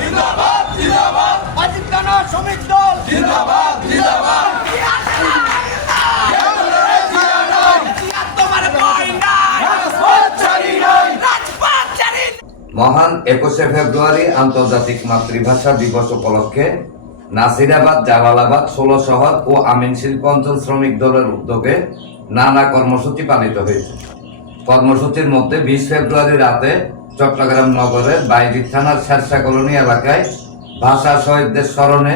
জিন্দাবাদ জিন্দাবাদ। আজিত খানা শ্রমিক দল। জিন্দাবাদ জিন্দাবাদ। তোমার ভয় নাই রাজপথ ছাড়ি নাই। রাজপথ ছাড়ি মহান একুশে ফেব্রুয়ারি আন্তর্জাতিক মাতৃভাষা দিবস উপলক্ষে নাসিরাবাদ জালালাবাদ ষোলো শহর ও আমিন শিল্প অঞ্চল শ্রমিক দলের উদ্যোগে নানা কর্মসূচি পালিত হয়েছে। কর্মসূচির মধ্যে বিশ ফেব্রুয়ারি রাতে চট্টগ্রাম নগরের বাইজিৎ থানার শেরশা কলোনি এলাকায় ভাষা শহীদদের স্মরণে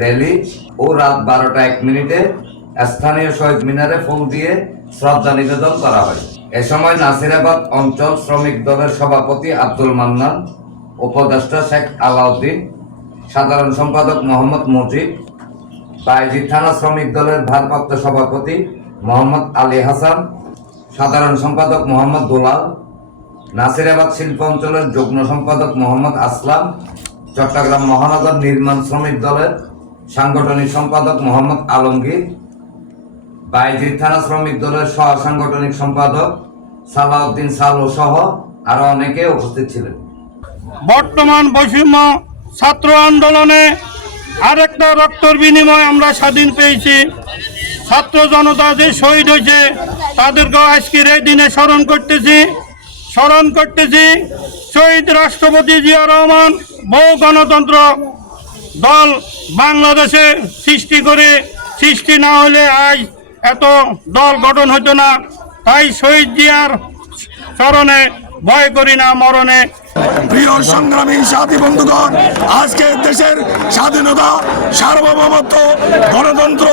র্যালি ও রাত বারোটা এক মিনিটে স্থানীয় শহীদ মিনারে ফুল দিয়ে শ্রদ্ধা নিবেদন করা হয়। এ সময় নাসিরাবাদ অঞ্চল শ্রমিক দলের সভাপতি আব্দুল মান্নান, উপদেষ্টা শেখ আলাউদ্দিন, সাধারণ সম্পাদক মোহাম্মদ মুজিব বাইজিৎ থানা শ্রমিক দলের ভারপ্রাপ্ত সভাপতি মোহাম্মদ আলী হাসান, সাধারণ সম্পাদক মোহাম্মদ দুলাল নাসিরাবাদ শিল্প অঞ্চলের যুগ্ম সম্পাদক মোহাম্মদ আসলাম, চট্টগ্রাম মহানগর নির্মাণ শ্রমিক দলের সাংগঠনিক সম্পাদক মোহাম্মদ আলমগীর, বাইজির থানা শ্রমিক দলের সহ সাংগঠনিক সম্পাদক সালাউদ্দিন সালু সহ আরও অনেকে উপস্থিত ছিলেন। বর্তমান বৈষম্য ছাত্র আন্দোলনে আরেকটা রক্তর বিনিময়ে আমরা স্বাধীন পেয়েছি। ছাত্র জনতা যে শহীদ হয়েছে, তাদেরকেও আজকের এই দিনে স্মরণ করতেছি। স্মরণ করতেছি, শহীদ রাষ্ট্রপতি জিয়া রহমান বহু গণতন্ত্র দল বাংলাদেশে সৃষ্টি করে, সৃষ্টি না হলে আজ এত দল গঠন হতো না। তাই শহীদ জিয়ার স্মরণে, ভয় করি না মরণে প্রিয় সংগ্রামী সাথী বন্ধুগণ, আজকে দেশের স্বাধীনতা, সার্বভৌমত্ব, গণতন্ত্র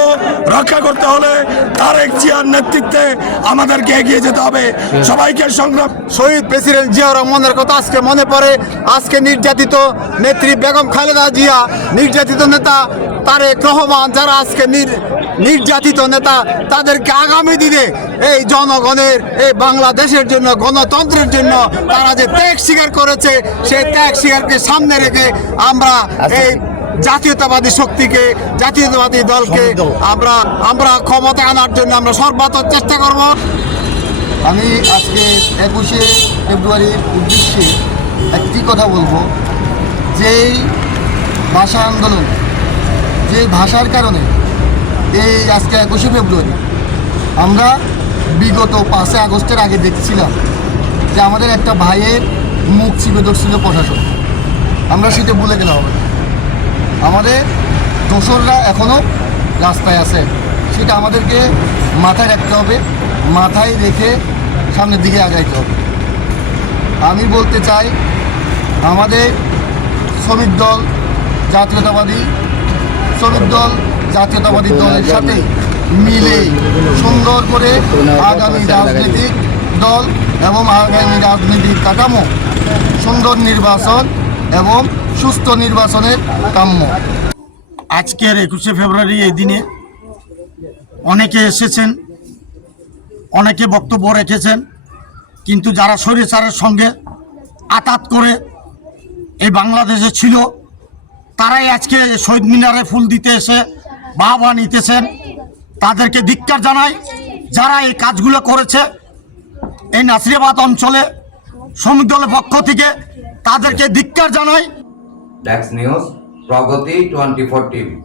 রক্ষা করতে হলে তারেক জিয়ার নেতৃত্বে আমাদেরকে এগিয়ে যেতে হবে। সবাইকে সংগ্রাম শহীদ প্রেসিডেন্ট জিয়া রহমানের কথা আজকে মনে পড়ে। আজকে নির্যাতিত নেত্রী বেগম খালেদা জিয়া, নির্যাতিত নেতা তারেক রহমান যারা আজকে নির- নির্যাতিত নেতা তাদেরকে আগামী দিনে এই জনগণের এই বাংলাদেশের জন্য গণতন্ত্রের জন্য তারা যে ত্যাগ স্বীকার করেছে সেই ত্যাগ স্বীকারকে সামনে রেখে আমরা এই জাতীয়তাবাদী শক্তিকে জাতীয়তাবাদী দলকে আমরা আমরা ক্ষমতা আনার জন্য আমরা সর্বাত্মক চেষ্টা করব। আমি আজকে একুশে ফেব্রুয়ারির উদ্দেশ্যে একটি কথা বলব। যেই ভাষা আন্দোলন যে ভাষার কারণে এই আজকে একুশে ফেব্রুয়ারি আমরা বিগত পাঁচই আগস্টের আগে দেখছিলাম যে আমাদের একটা ভাইয়ের মুখ চিপে ধরছিল প্রশাসন। আমরা সেটা ভুলে গেলে হবে আমাদের দোসররা এখনও রাস্তায় আছে। সেটা আমাদেরকে মাথায় রাখতে হবে, মাথায় রেখে সামনের দিকে আগাইতে হবে। আমি বলতে চাই, আমাদের শ্রমিক দল, জাতীয়তাবাদী শ্রমিক দল জাতীয়তাবাদী দলের সাথে মিলে সুন্দর করে আগামী রাজনৈতিক দল এবং আগামী রাজনৈতিক কাঠামো সুন্দর নির্বাচন এবং সুস্থ নির্বাচনের কাম্য। আজকের একুশে ফেব্রুয়ারি এই দিনে অনেকে এসেছেন অনেকে বক্তব্য রেখেছেন কিন্তু যারা স্বৈরাচারের সঙ্গে আতাত করে এই বাংলাদেশে ছিল তারাই আজকে শহীদ মিনারে ফুল দিতে এসে, বাহবা নিতেছেন। তাদেরকে ধিক্কার জানাই, যারা এই কাজগুলো করেছে, এই নাসিরাবাদ অঞ্চলে, শ্রমিক দলের পক্ষ থেকে তাদেরকে ধিক্কার জানাই। Tax news Pragati twenty four TV